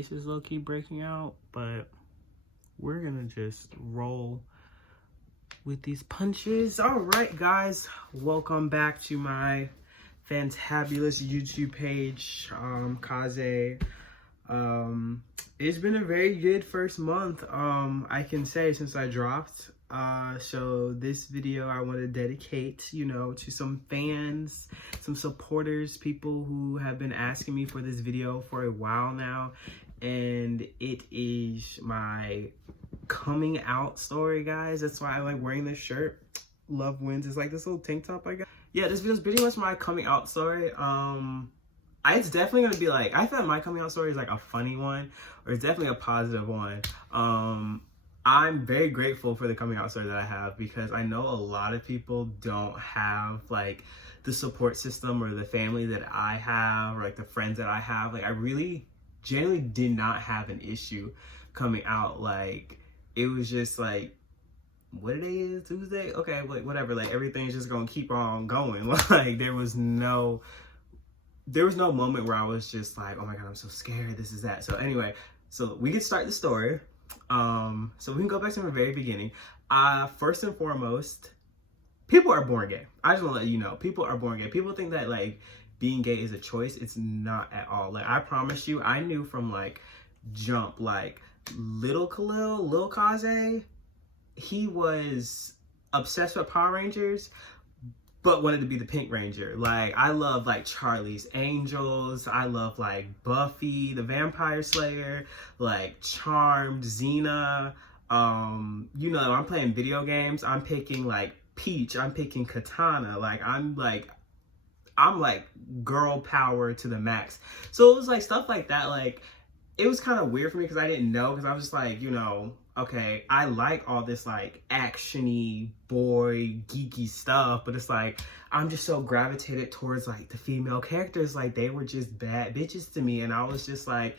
voice is low-key breaking out, but we're gonna just roll with these punches. All right, guys, welcome back to my fantabulous YouTube page, Kaze. It's been a very good first month, I can say, since I dropped. So this video I want to dedicate, to some fans, some supporters, people who have been asking me for this video for a while now, and it is my coming out story, guys. That's why I like wearing this shirt. Love wins. It's like this little tank top I got. Yeah, this video is pretty much my coming out story. It's definitely gonna be like, I thought my coming out story is like a funny one, or it's definitely a positive one. I'm very grateful for the coming out story that I have, because I know a lot of people don't have like the support system or the family that I have, or like the friends that I have. Like, I really genuinely did not have an issue coming out. Like, it was just like, what today is? Tuesday? Okay, like whatever, like everything's just gonna keep on going. Like, there was no moment where I was just like, oh my god, I'm so scared, this is that. So anyway, so we can start the story. So we can go back to the very beginning. First and foremost, people are born gay. I just want to let you know, people are born gay. People think that like being gay is a choice. It's not at all. Like, I promise you, I knew from like jump, like little Khalil, Lil Kaze, he was obsessed with Power Rangers, but wanted to be the Pink Ranger. Like, I love like Charlie's Angels. I love like Buffy the Vampire Slayer, like Charmed, Xena. I'm playing video games, I'm picking like Peach, I'm picking Katana. Like, I'm like girl power to the max. So it was like stuff like that. Like, it was kind of weird for me because I didn't know, because I was just like, okay, I like all this like actiony boy geeky stuff, but it's like I'm just so gravitated towards like the female characters. Like, they were just bad bitches to me, and I was just like,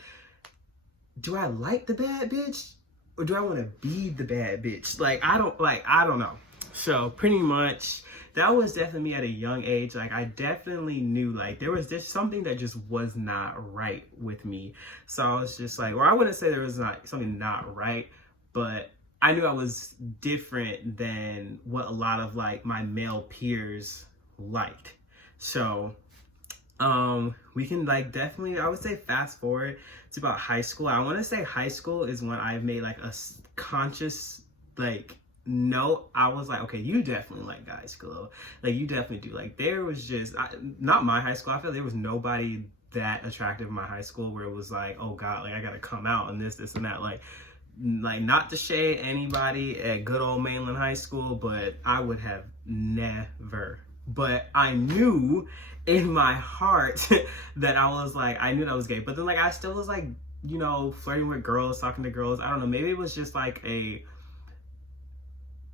do I like the bad bitch, or do I want to be the bad bitch? Like, I don't know. So pretty much that was definitely me at a young age. Like, I definitely knew like there was just something that just was not right with me. So I was just like, or I wouldn't say there was not something not right, but I knew I was different than what a lot of like my male peers liked. So we can like definitely, I would say, fast forward to about high school. I want to say high school is when I made like a conscious like note. I was like, okay, you definitely like guys, Khalil. Like, you definitely do. Like, there was just not my high school. I feel like there was nobody that attractive in my high school where it was like, oh god, like I gotta come out and this and that. Like not to shade anybody at good old Mainland High School, but I would have never. But I knew in my heart that I knew that I was gay. But then like I still was like, flirting with girls, talking to girls. I don't know, maybe it was just like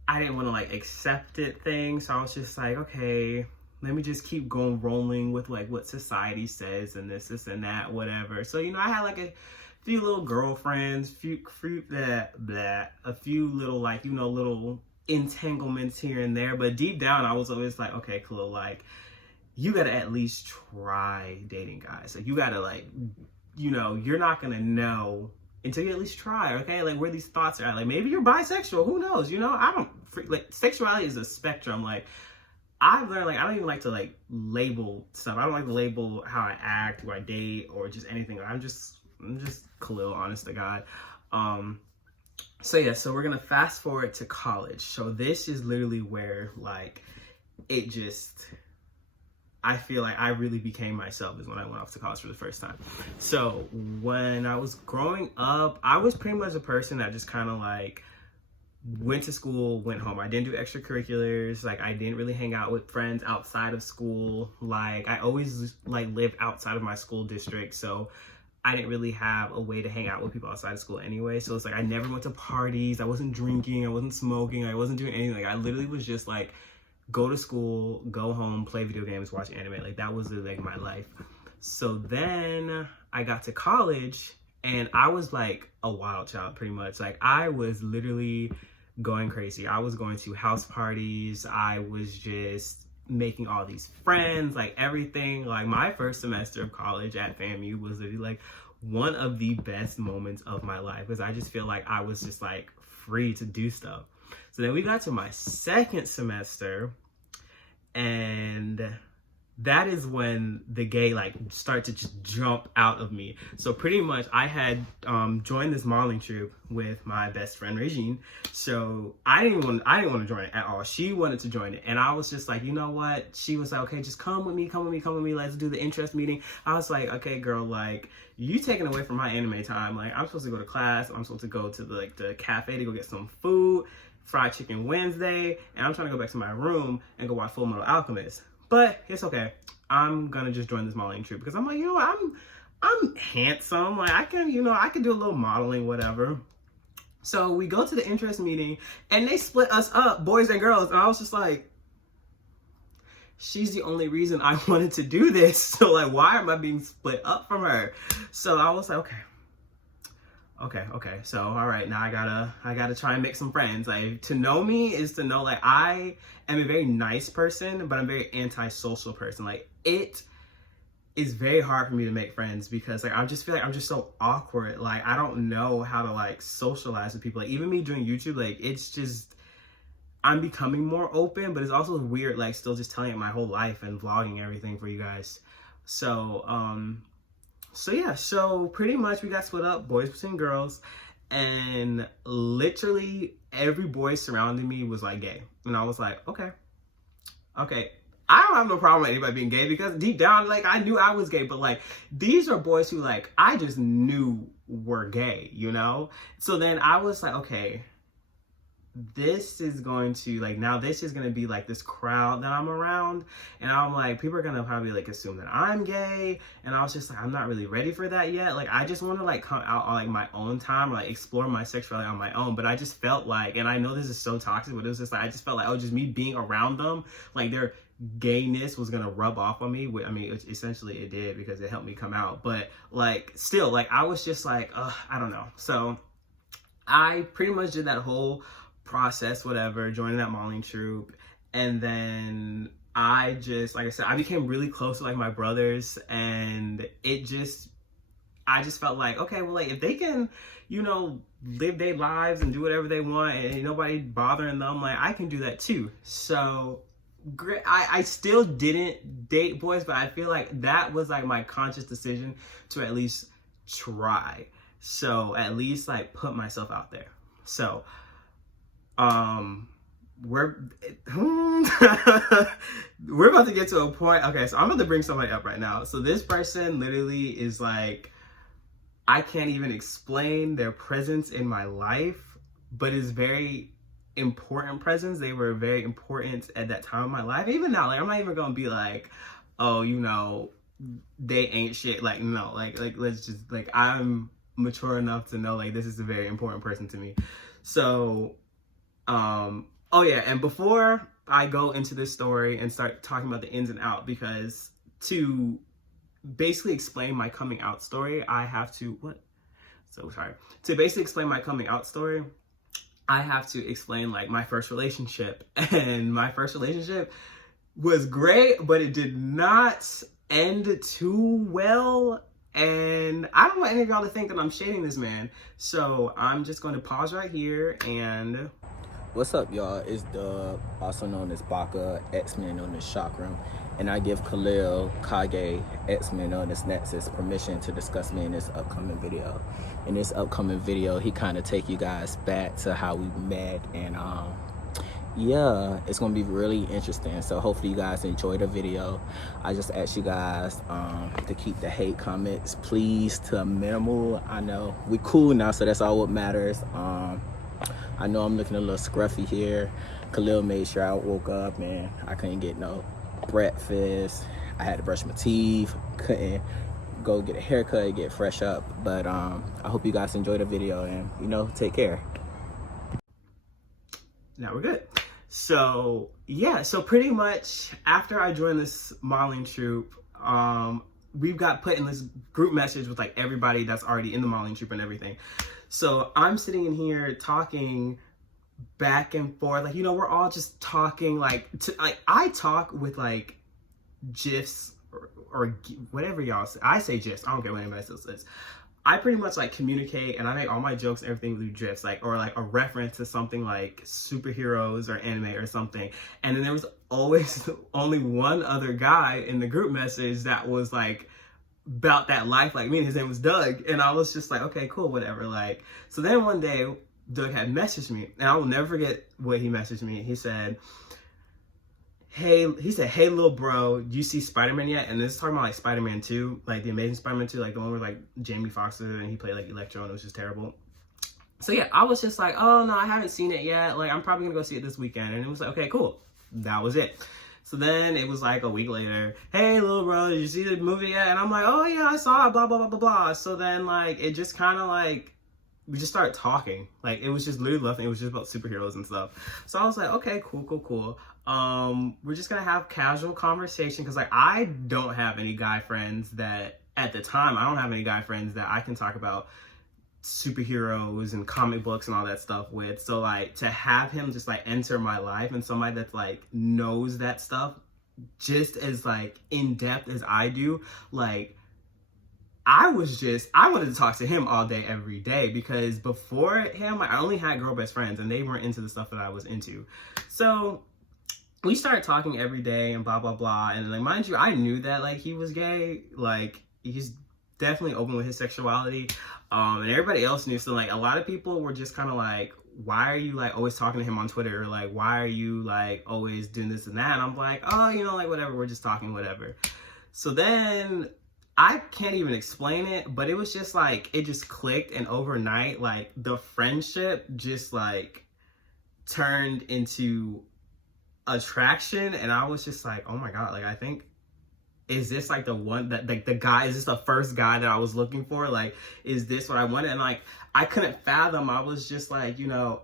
I didn't want to like accept it thing. So I was just like, okay, let me just keep rolling with like what society says and this and that, whatever. So, I had like a few little girlfriends, a few little like, little entanglements here and there. But deep down, I was always like, okay, Khalil, like, you gotta at least try dating guys. Like, you gotta like, you're not gonna know until you at least try, okay? Like, where these thoughts are at. Like, maybe you're bisexual, who knows? I don't, like, sexuality is a spectrum. Like, I've learned, like, I don't even like to, like, label stuff. I don't like to label how I act, who I date, or just anything. I'm just Khalil, honest to God. So yeah, so we're gonna fast forward to college. So this is literally where, like, I feel like I really became myself is when I went off to college for the first time. So when I was growing up, I was pretty much a person that just kind of like went to school, went home. I didn't do extracurriculars. Like, I didn't really hang out with friends outside of school. Like, I always like lived outside of my school district. So I didn't really have a way to hang out with people outside of school anyway. So it's like, I never went to parties. I wasn't drinking. I wasn't smoking. I wasn't doing anything. Like, I literally was just like, go to school, go home, play video games, watch anime. Like, that was like my life. So then I got to college and I was like a wild child pretty much. Like, I was literally going crazy. I was going to house parties. I was just making all these friends, like everything. Like, my first semester of college at FAMU was literally like one of the best moments of my life, because I just feel like I was just like free to do stuff. So then we got to my second semester, and that is when the gay like start to just jump out of me. So pretty much I had joined this modeling troupe with my best friend Regine. So I didn't want to join it at all. She wanted to join it, and I was just like, you know what? She was like, okay, just come with me. Let's do the interest meeting. I was like, okay, girl, like you taking away from my anime time. Like I'm supposed to go to class. I'm supposed to go to the cafe to go get some food, fried chicken Wednesday, and I'm trying to go back to my room and go watch Full Metal Alchemist. But it's okay. I'm gonna just join this modeling troupe because I'm like, you know, I'm handsome. Like I can do a little modeling, whatever. So we go to the interest meeting and they split us up, boys and girls. And I was just like, she's the only reason I wanted to do this. So like, why am I being split up from her? So I was like, okay. So all right, now I gotta try and make some friends. Like to know me is to know like I am a very nice person, but I'm a very antisocial person. Like it is very hard for me to make friends because like I just feel like I'm just so awkward. Like I don't know how to like socialize with people. Like even me doing YouTube, like it's just I'm becoming more open, but it's also weird like still just telling it my whole life and vlogging everything for you guys. So yeah, so pretty much we got split up, boys between girls, and literally every boy surrounding me was like gay. And I was like, okay. I don't have no problem with anybody being gay because deep down, like I knew I was gay, but like these are boys who like I just knew were gay, you know? So then I was like, okay, this is going to like, now this is going to be like this crowd that I'm around. And I'm like, people are going to probably like assume that I'm gay. And I was just like, I'm not really ready for that yet. Like, I just want to like come out on like my own time or like explore my sexuality on my own. But I just felt like, and I know this is so toxic, but it was just like, I just felt like, oh, just me being around them, like their gayness was going to rub off on me. I mean, essentially it did because it helped me come out. But like, still, like, I was just like, I don't know. So I pretty much did that whole process, whatever, joining that modeling troupe, and then I just, like I said, I became really close to like my brothers, and I just felt like, okay, well, like if they can, you know, live their lives and do whatever they want and ain't nobody bothering them, like I can do that too. So I still didn't date boys, but I feel like that was like my conscious decision to at least try. So at least like put myself out there. So we're about to get to a point. Okay, so I'm about to bring somebody up right now. So this person literally is like, I can't even explain their presence in my life, but it's very important presence. They were very important at that time of my life. Even now, like I'm not even gonna be like, oh, you know, they ain't shit. Like no, like let's just like I'm mature enough to know like this is a very important person to me. So oh yeah, and before I go into this story and start talking about the ins and out, because to basically explain my coming out story, I have to, to basically explain my coming out story, I have to explain like my first relationship. And my first relationship was great, but it did not end too well. And I don't want any of y'all to think that I'm shading this man. So I'm just going to pause right here and... What's up, y'all? It's Doug, also known as Baka, X-Men known as Chakram, and I give Khalil Kage, X-Men known as Nexus, permission to discuss me in this upcoming video. In this upcoming video, he kind of take you guys back to how we met, and yeah, it's gonna be really interesting. So hopefully you guys enjoy the video. I just ask you guys to keep the hate comments, please, to a minimal. I know we cool now, so that's all what matters. I know I'm looking a little scruffy here. Khalil made sure I woke up and I couldn't get no breakfast. I had to brush my teeth, couldn't go get a haircut, get fresh up. But I hope you guys enjoy the video and, you know, take care. Now we're good. So yeah, so pretty much after I joined this modeling troupe, we've got put in this group message with like everybody that's already in the modeling troupe and everything. So I'm sitting in here talking back and forth, like, you know, we're all just talking like I talk with like GIFs or whatever y'all say. I say GIFs. I don't care what anybody else says. I pretty much like communicate and I make all my jokes and everything through GIFs, like, or like a reference to something like superheroes or anime or something. And then there was always only one other guy in the group message that was like about that life like me, and his name was Doug. And I was just like, okay, cool, whatever. Like, so then one day Doug had messaged me, and I will never forget what he messaged me. He said, hey, little bro, do you see Spider-Man yet? And this is talking about like Spider-Man 2, like the Amazing Spider-Man 2, like the one where like Jamie Foxx and he played like Electro, and it was just terrible. So yeah, I was just like, oh no, I haven't seen it yet. Like, I'm probably gonna go see it this weekend. And it was like, okay, cool. That was it. So then it was like a week later, hey little bro, did you see the movie yet? And I'm like, oh yeah, I saw it, blah, blah, blah, blah, blah. So then like, it just kind of like, we just started talking. Like, it was just literally nothing. It was just about superheroes and stuff. So I was like, okay, cool. We're just gonna have casual conversation, because like I don't have any guy friends that, at the time, I don't have any guy friends that I can talk about superheroes and comic books and all that stuff with. So like, to have him just like enter my life, and somebody that's like knows that stuff just as like in depth as I do, like, I wanted to talk to him all day, every day, because before him, I only had girl best friends and they weren't into the stuff that I was into. So we started talking every day and blah, blah, blah. And like, mind you, I knew that like he was gay. Like, he's definitely open with his sexuality. And everybody else knew. So like, a lot of people were just kind of like, why are you like always talking to him on Twitter? Or like, why are you like always doing this and that? And I'm like, oh, you know, like whatever, we're just talking, whatever. So then I can't even explain it, but it was just like, it just clicked, and overnight, like the friendship just like turned into attraction. And I was just like, oh my God, like I think, is this like the one that like the guy, is this the first guy that I was looking for? Like, is this what I wanted? And like, I couldn't fathom. I was just like, you know,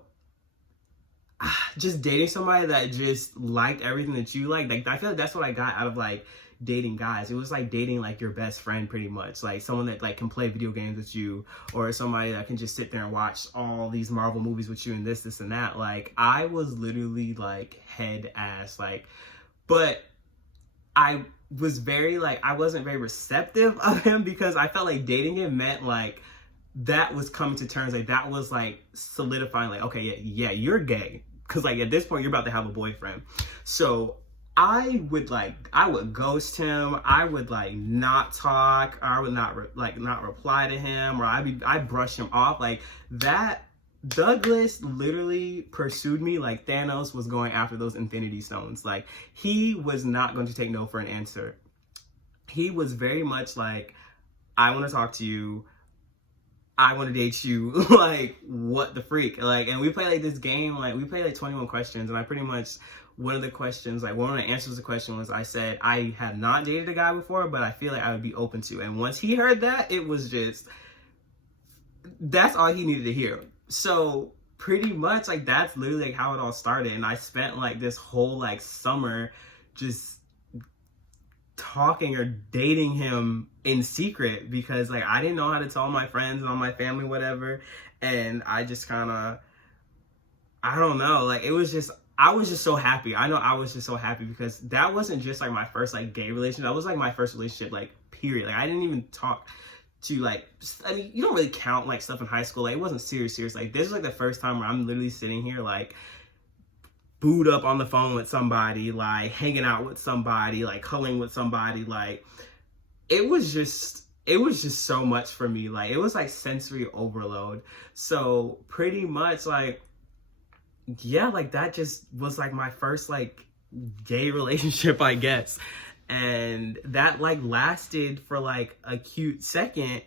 just dating somebody that just liked everything that you like. Like, I feel like that's what I got out of like dating guys. It was like dating like your best friend, pretty much, like someone that like can play video games with you, or somebody that can just sit there and watch all these Marvel movies with you and this and that. Like, I was literally like head ass, like, but I was very like, I wasn't very receptive of him, because I felt like dating him meant like that was coming to terms, like that was like solidifying, like, okay, yeah, you're gay, because like at this point you're about to have a boyfriend. So I would ghost him. I would like not talk. I would not reply to him, or I'd brush him off. Like that, Douglas literally pursued me like Thanos was going after those Infinity Stones. Like, he was not going to take no for an answer. He was very much like, I want to talk to you. I want to date you. Like, what the freak? Like, and we play like this game, like we play like 21 questions, and I pretty much, one of the questions, like one of the answers to the question was, I said I had not dated a guy before, but I feel like I would be open to. And once he heard that, it was just, that's all he needed to hear. So pretty much like, that's literally like how it all started. And I spent like this whole like summer just talking or dating him in secret, because like I didn't know how to tell my friends and all my family, whatever. And I just kind of, I don't know, like it was just, I was just so happy. I know I was just so happy, because that wasn't just like my first like gay relationship. That was like my first relationship, like period. Like, I didn't even talk to like, I mean, you don't really count like stuff in high school. Like, it wasn't serious. Like, this is like the first time where I'm literally sitting here like booed up on the phone with somebody, like hanging out with somebody, like cuddling with somebody. Like, it was just so much for me. Like, it was like sensory overload. So pretty much like, yeah, like that just was like my first like gay relationship, I guess. And that like lasted for like a cute second.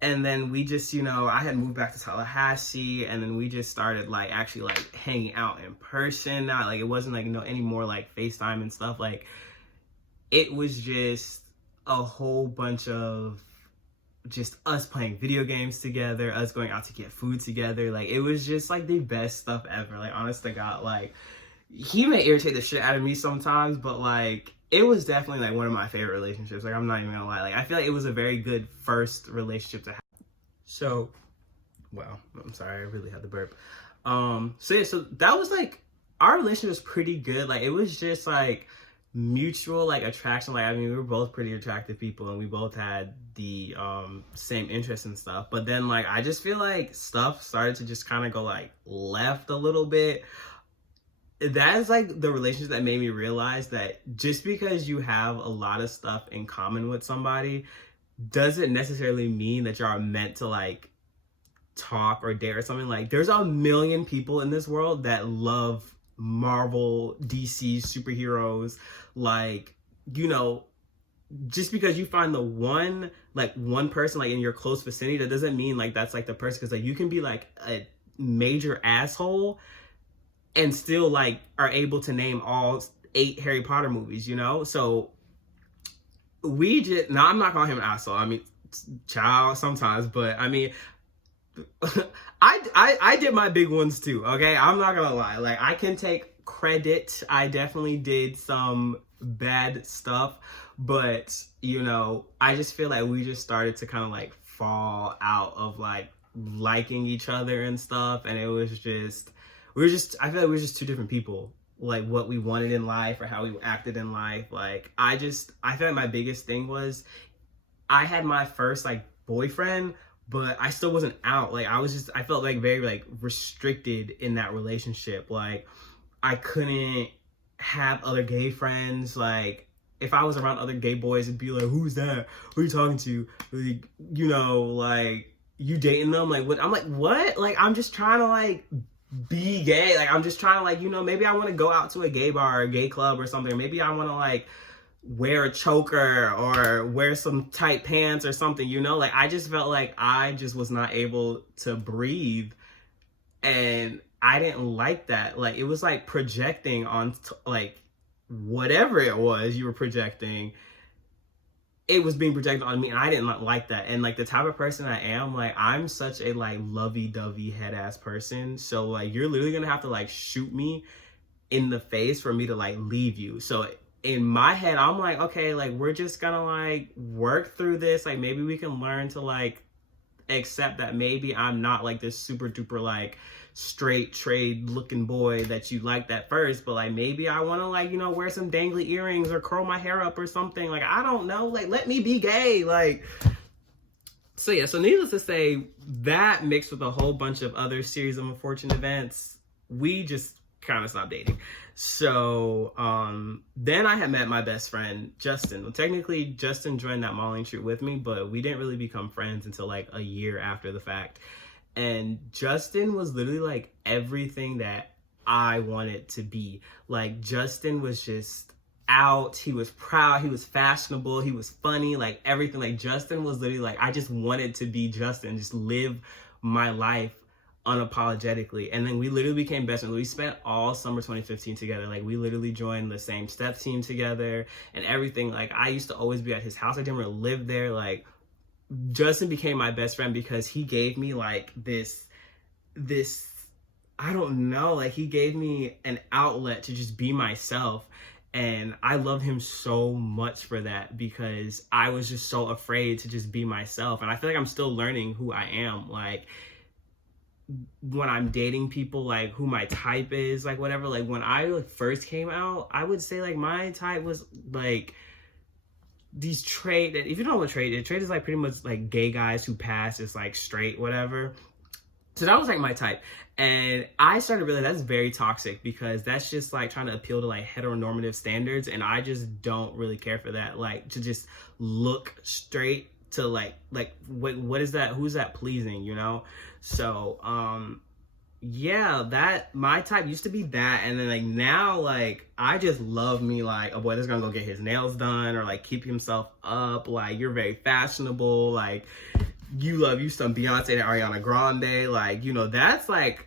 And then we just, you know, I had moved back to Tallahassee, and then we just started like actually like hanging out in person. Not like, it wasn't like any more like FaceTime and stuff. Like, it was just a whole bunch of just us playing video games together, us going out to get food together. Like, it was just like the best stuff ever. Like, honest to God, like, he may irritate the shit out of me sometimes, but like, it was definitely like one of my favorite relationships. Like, I'm not even gonna lie. Like, I feel like it was a very good first relationship to have. So, wow, I'm sorry, I really had to burp. So yeah, so that was like, our relationship was pretty good. Like, it was just like mutual like attraction. Like, I mean, we were both pretty attractive people and we both had the same interests and stuff. But then like, I just feel like stuff started to just kind of go like left a little bit. That is like the relationship that made me realize that just because you have a lot of stuff in common with somebody doesn't necessarily mean that y'all are meant to like talk or date or something. Like, there's a million people in this world that love Marvel, DC superheroes. Like, you know, just because you find the one person like in your close vicinity, that doesn't mean like that's like the person. Because like, you can be like a major asshole and still like are able to name all 8 Harry Potter movies, you know? So I'm not calling him an asshole. I mean, child sometimes, but I mean, I did my big ones too, okay? I'm not gonna lie. Like, I can take credit. I definitely did some bad stuff, but, you know, I just feel like we just started to kind of like fall out of like liking each other and stuff, and it was just, I feel like we were just two different people, like what we wanted in life or how we acted in life. Like, I feel like my biggest thing was I had my first like boyfriend, but I still wasn't out. Like, I felt like very like restricted in that relationship. Like, I couldn't have other gay friends. Like, if I was around other gay boys, it'd be like, who's that? Who are you talking to? Like, you know, like, you dating them? Like, what? I'm like, what? Like, I'm just trying to like be gay. Like, I'm just trying to like, you know, maybe I want to go out to a gay bar or a gay club or something. Maybe I want to like wear a choker or wear some tight pants or something, you know? Like, I just felt like I just was not able to breathe, and I didn't like that. Like, it was like projecting on like whatever it was you were projecting, it was being projected on me, and I didn't like that. And like, the type of person I am, like, I'm such a like lovey-dovey head ass person, so like, you're literally gonna have to like shoot me in the face for me to like leave you. So in my head, I'm like, okay, like, we're just gonna like work through this. Like, maybe we can learn to like accept that maybe I'm not like this super duper like straight trade looking boy that you liked at first, but like, maybe I want to like, you know, wear some dangly earrings or curl my hair up or something. Like, I don't know, like, let me be gay. Like, so yeah, so needless to say, that mixed with a whole bunch of other series of unfortunate events, we just kind of stopped dating. So then I had met my best friend Justin. Well, technically Justin joined that modeling shoot with me, but we didn't really become friends until like a year after the fact. And Justin was literally like everything that I wanted to be. Like, Justin was just out, he was proud, he was fashionable, he was funny, like everything. Like, Justin was literally like, I just wanted to be Justin, just live my life unapologetically. And then we literally became best friends. We spent all summer 2015 together. Like, we literally joined the same step team together and everything. Like, I used to always be at his house. I didn't really live there. Like, Justin became my best friend because he gave me like this, I don't know, like, he gave me an outlet to just be myself. And I love him so much for that, because I was just so afraid to just be myself. And I feel like I'm still learning who I am. Like, when I'm dating people, like, who my type is, like, whatever. Like, when I like first came out, I would say like my type was like these trade, if you don't know what trade is like pretty much like gay guys who pass as like straight, whatever. So that was like my type. And I started realizing that's very toxic, because that's just like trying to appeal to like heteronormative standards. And I just don't really care for that. Like, to just look straight to like what is that? Who's that pleasing, you know? So, yeah, that my type used to be that. And then like now, like, I just love me like a boy that's gonna go get his nails done or like keep himself up. Like, you're very fashionable. Like, you love you some Beyonce and Ariana Grande. Like, you know, that's like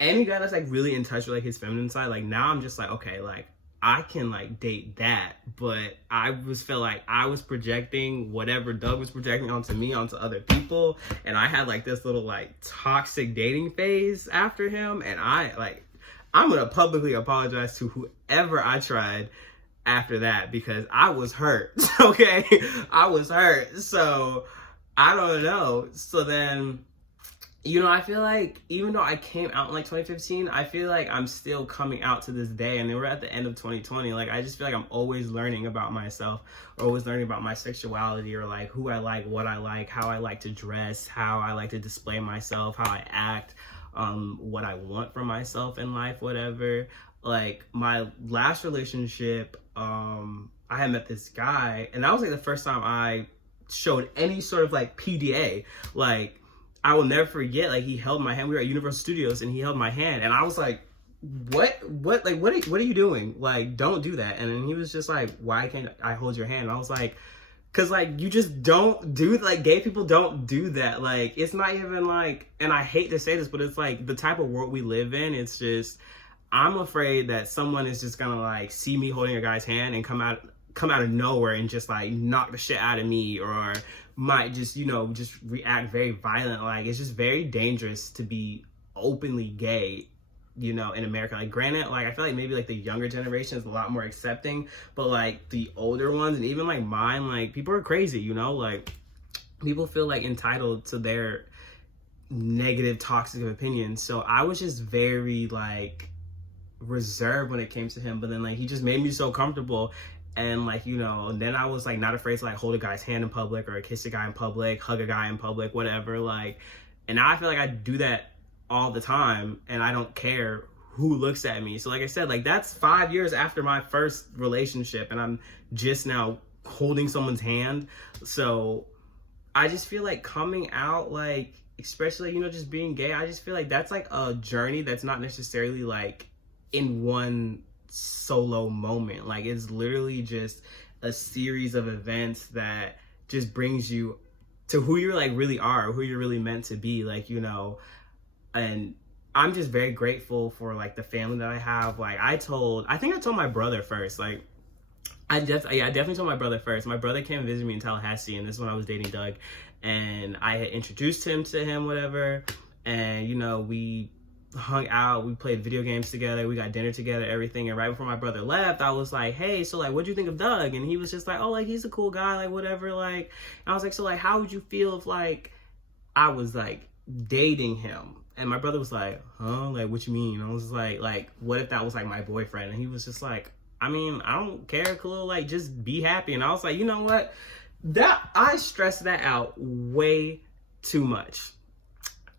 any guy that's like really in touch with like his feminine side. Like, now I'm just like, okay, like, I can like date that. But I felt like I was projecting whatever Doug was projecting onto me, onto other people. And I had like this little like toxic dating phase after him. And I'm gonna publicly apologize to whoever I tried after that, because I was hurt. Okay, I was hurt. So I don't know. So then you know, I feel like even though I came out in like 2015, I feel like I'm still coming out to this day, and then we're at the end of 2020. Like, I just feel like I'm always learning about myself, or always learning about my sexuality, or like who I like, what I like, how I like to dress, how I like to display myself, how I act, what I want from myself in life, whatever. Like, my last relationship, I had met this guy, and that was like the first time I showed any sort of like PDA. Like, I will never forget, like, he held my hand. We were at Universal Studios, and he held my hand, and I was like, what are you doing? Like, don't do that. And then he was just like, why can't I hold your hand? And I was like, because, like, you just don't do, like, gay people don't do that. Like, it's not even like, and I hate to say this, but it's like the type of world we live in. It's just, I'm afraid that someone is just gonna like see me holding a guy's hand and come out of nowhere and just like knock the shit out of me, or might just, you know, just react very violent. Like, it's just very dangerous to be openly gay, you know, in America. Like, granted, like, I feel like maybe like the younger generation is a lot more accepting, but like the older ones, and even like mine, like, people are crazy, you know, like, people feel like entitled to their negative, toxic opinions. So I was just very like reserved when it came to him, but then like he just made me so comfortable. And like, you know, and then I was like not afraid to like hold a guy's hand in public, or kiss a guy in public, hug a guy in public, whatever. Like, and now I feel like I do that all the time, and I don't care who looks at me. So like I said, like, that's 5 years after my first relationship, and I'm just now holding someone's hand. So I just feel like coming out, like, especially, you know, just being gay, I just feel like that's like a journey that's not necessarily like in one solo moment. Like, it's literally just a series of events that just brings you to who you like really are, who you're really meant to be, like, you know. And I'm just very grateful for like the family that I have. Like, I told my brother first. Like, I definitely told my brother first. My brother came and visited me in Tallahassee, and this is when I was dating Doug, and I had introduced him to him, whatever. And, you know, we hung out, we played video games together, we got dinner together, everything. And right before my brother left, I was like, hey, so like, what'd you think of Doug? And he was just like, oh, like, he's a cool guy, like, whatever. Like, and I was like, so like, how would you feel if like I was like dating him? And my brother was like, huh, like, what you mean? And I was like, what if that was like my boyfriend? And he was just like, I mean, I don't care, Khalil, like, just be happy. And I was like, you know what, that I stressed that out way too much.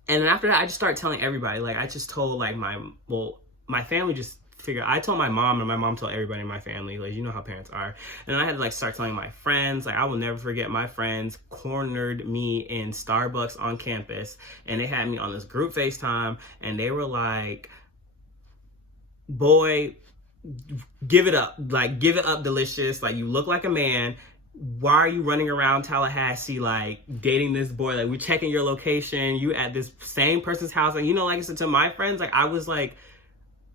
And then after that, I just started telling everybody. Like, I just told like my family just figured. I told my mom, and my mom told everybody in my family. Like, you know how parents are. And I had to like start telling my friends. Like, I will never forget, my friends cornered me in Starbucks on campus, and they had me on this group FaceTime, and they were like, boy, give it up. Like, give it up, Delicious. Like, you look like a man. Why are you running around Tallahassee, like, dating this boy? Like, we're checking your location. You at this same person's house. And, you know, like I said to my friends, like, I was like,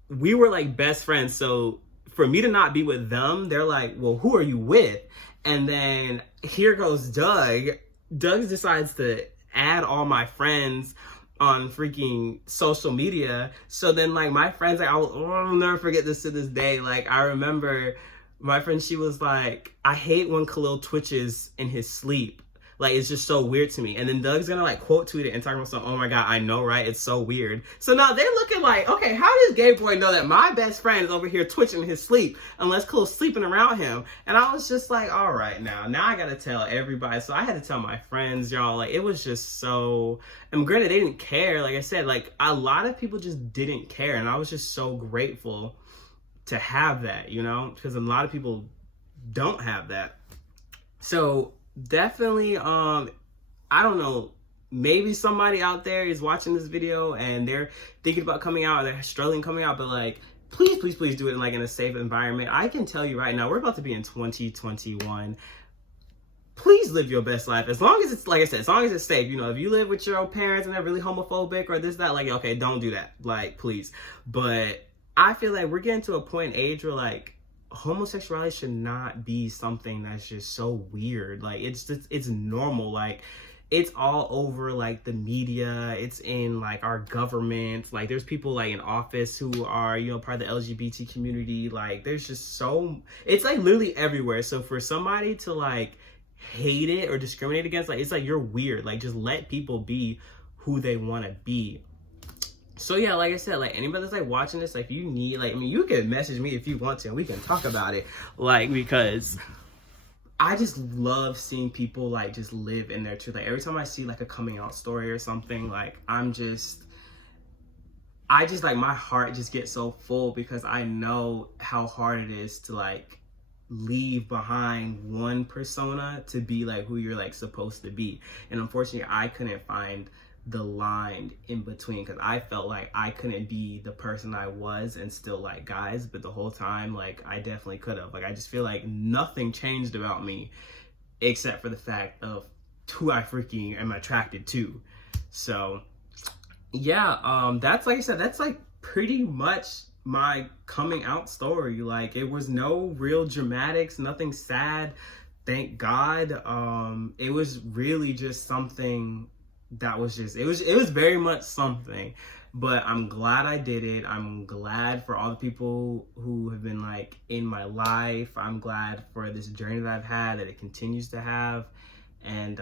we were like best friends. So for me to not be with them, they're like, well, who are you with? And then here goes Doug. Doug decides to add all my friends on freaking social media. So then like my friends, like, I'll never forget this to this day. Like, I remember my friend, she was like, I hate when Khalil twitches in his sleep. Like, it's just so weird to me. And then Doug's gonna like quote tweet it and talk about something, oh my God, I know, right? It's so weird. So now they're looking like, okay, how does gay boy know that my best friend is over here twitching in his sleep unless Khalil's sleeping around him? And I was just like, all right, now I gotta tell everybody. So I had to tell my friends, y'all. Like, it was just so, and granted, they didn't care. Like I said, like, a lot of people just didn't care. And I was just so grateful to have that, you know, because a lot of people don't have that. So definitely, I don't know, maybe somebody out there is watching this video and they're thinking about coming out, or they're struggling coming out, but like, please do it in like in a safe environment. I can tell you right now, we're about to be in 2021. Please live your best life. As long as it's, like I said, as long as it's safe. You know, if you live with your own parents and they're really homophobic or this, that, like, okay, don't do that. Like, please. But I feel like we're getting to a point in age where like homosexuality should not be something that's just so weird. Like, it's normal. Like, it's all over like the media, it's in like our government. Like, there's people like in office who are, you know, part of the LGBT community. Like, there's just so, it's like literally everywhere. So for somebody to like hate it or discriminate against, like, it's like, you're weird. Like, just let people be who they want to be. So yeah, like I said, like anybody that's like watching this, like you need, like, I mean, you can message me if you want to, and we can talk about it, like, because I just love seeing people like just live in their truth. Like every time I see like a coming out story or something, like I just like, my heart just gets so full, because I know how hard it is to like leave behind one persona to be like who you're like supposed to be. And unfortunately, I couldn't find the line in between, because I felt like I couldn't be the person I was and still like guys, but the whole time, like, I definitely could have. Like, I just feel like nothing changed about me except for the fact of who I freaking am attracted to. So yeah, that's, like I said, that's like pretty much my coming out story. Like, it was no real dramatics, nothing sad, thank God. It was really just something that was just, it was very much something, but I'm glad I did it. I'm glad for all the people who have been like in my life. I'm glad for this journey that I've had, that it continues to have. And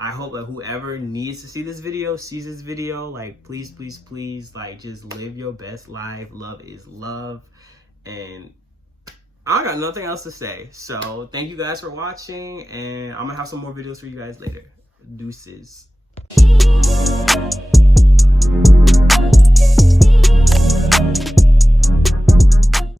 I hope that whoever needs to see this video sees this video. Like, please, please, please, like, just live your best life. Love is love. And I got nothing else to say. So thank you guys for watching, and I'm gonna have some more videos for you guys later. Deuces. Thank you.